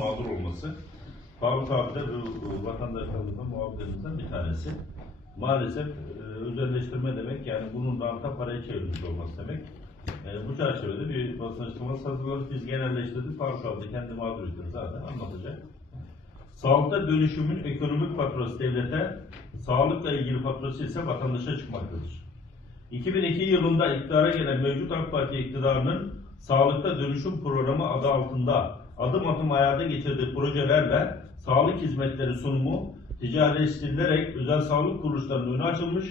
mağdur olması. Faruk abi de bu vatandaşlarımızdan, muhabirlerimizden bir tanesi. Maalesef e, özelleştirme demek yani bunun ranta paraya çevrilmiş olması demek. E, bu çerçevede bir basın açıklaması hazırladık. Biz genelleştirdik. Faruk abi de kendi mağduriyetini zaten anlatacak. Sağlıkta dönüşümün ekonomik faturası devlete, sağlıkla ilgili faturası ise vatandaşa çıkmaktadır. 2002 yılında iktidara gelen mevcut AK Parti iktidarının sağlıkta dönüşüm programı adı altında adım adım hayata geçirdiği projelerle sağlık hizmetleri sunumu ticaretleştirilerek özel sağlık kuruluşlarının önü açılmış,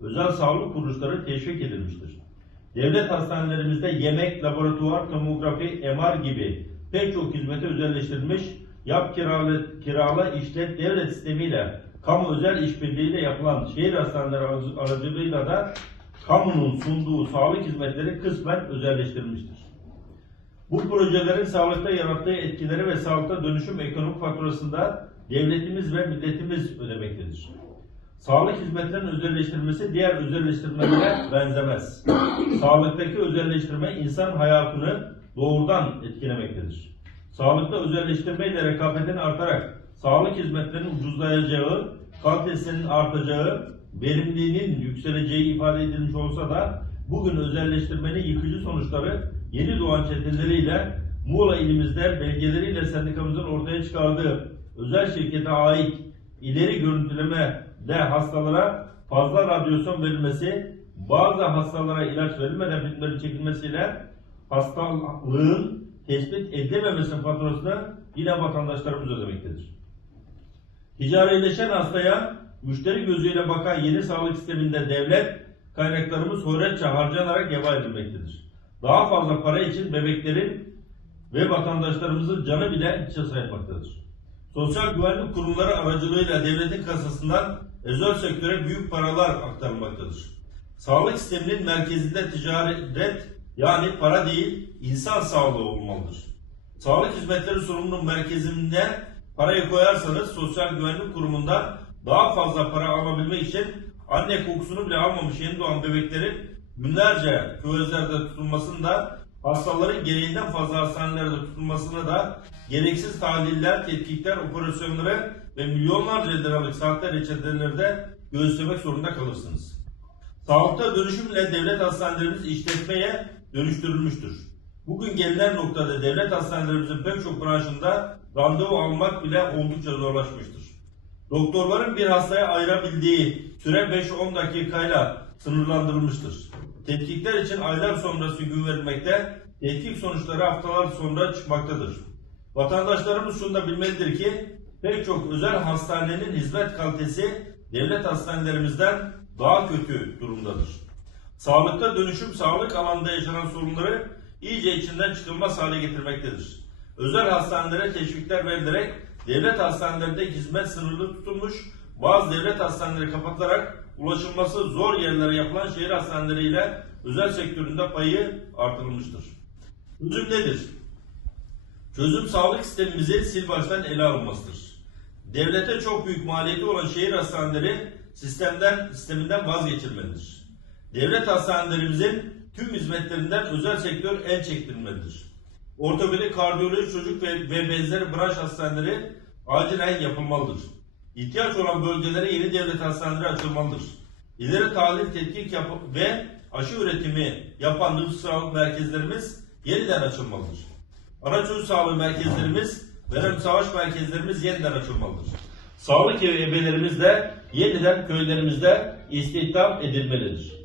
özel sağlık kuruluşları teşvik edilmiştir. Devlet hastanelerimizde yemek, laboratuvar, tomografi, MR gibi pek çok hizmete özelleştirilmiş, yap kirala, kirala işlet devlet sistemiyle kamu özel işbirliğiyle yapılan şehir hastaneleri aracı- aracılığıyla da kamunun sunduğu sağlık hizmetleri kısmen özelleştirilmiştir. Bu projelerin sağlıkta yarattığı etkileri ve sağlıkta dönüşüm ekonomik faturasında devletimiz ve milletimiz ödemektedir. Sağlık hizmetlerinin özelleştirilmesi diğer özelleştirmelere benzemez. Sağlıktaki özelleştirme insan hayatını doğrudan etkilemektedir. Sağlıkta özelleştirme ile rekabetin artarak sağlık hizmetlerinin ucuzlayacağı, kalitesinin artacağı, verimliliğinin yükseleceği ifade edilmiş olsa da bugün özelleştirmenin yıkıcı sonuçları yeni doğan çeteleriyle Muğla ilimizde belgeleriyle sendikamızın ortaya çıkardığı özel şirkete ait ileri görüntüleme de hastalara fazla radyasyon verilmesi, bazı hastalara ilaç verilmeden filmlerin çekilmesiyle hastalığın tespit edilememesinin faturasını yine vatandaşlarımız ödemektedir. Ticarileşen hastaya müşteri gözüyle bakan yeni sağlık sisteminde devlet kaynaklarımız hoyratça harcanarak heba edilmektedir. Daha fazla para için bebeklerin ve vatandaşlarımızın canı bile hiçe saymaktadır. Sosyal güvenlik kurumları aracılığıyla devletin kasasından özel sektöre büyük paralar aktarılmaktadır. Sağlık sisteminin merkezinde ticaret yani para değil insan sağlığı olmalıdır. Sağlık hizmetleri sunumunun merkezinde parayı koyarsanız sosyal güvenlik kurumunda daha fazla para alabilmek için anne kokusunu bile almamış yeni doğan bebeklerin günlerce küvezlerde tutulmasını da hastaların gereğinden fazla hastanelerde tutulmasını da gereksiz tahliller, tetkikler, operasyonları ve milyonlarca liralık sahte reçeteleri de göğüslemek zorunda kalırsınız. Sağlıkta dönüşümle devlet hastanelerimiz işletmeye dönüştürülmüştür. Bugün gelinen noktada devlet hastanelerimizin pek çok branşında randevu almak bile oldukça zorlaşmıştır. Doktorların bir hastaya ayırabildiği süre 5-10 dakikayla sınırlandırılmıştır. Tetkikler için aylar sonrası gün verilmekte, tetkik sonuçları haftalar sonra çıkmaktadır. Vatandaşlarımız şunu da bilmelidir ki, pek çok özel hastanenin hizmet kalitesi devlet hastanelerimizden daha kötü durumdadır. Sağlıkta dönüşüm sağlık alanında yaşanan sorunları iyice içinden çıkılmaz hale getirmektedir. Özel hastanelere teşvikler verilerek devlet hastanelerinde hizmet sınırlı tutulmuş, bazı devlet hastaneleri kapatılarak ulaşılması zor yerlere yapılan şehir hastaneleriyle özel sektöründe payı artırılmıştır. Çözüm nedir? Çözüm sağlık sistemimizi sil baştan ele alınmasıdır. Devlete çok büyük maliyeti olan şehir hastaneleri sistemden sisteminden vazgeçilmelidir. Devlet hastanelerimizin tüm hizmetlerinden özel sektör el çektirilmelidir. Ortopedi, kardiyoloji, çocuk ve, ve benzeri branş hastaneleri acilen yapılmalıdır. İhtiyaç olan bölgelere yeni devlet hastaneleri açılmalıdır. İleri tahlil, tetkik yap ve aşı üretimi yapan nüfus sağlık merkezlerimiz yeniden açılmalıdır. Ana çocuk sağlığı merkezlerimiz, verem savaş merkezlerimiz yeniden açılmalıdır. Sağlık evi ebelerimiz de yeniden köylerimizde istihdam edilmelidir.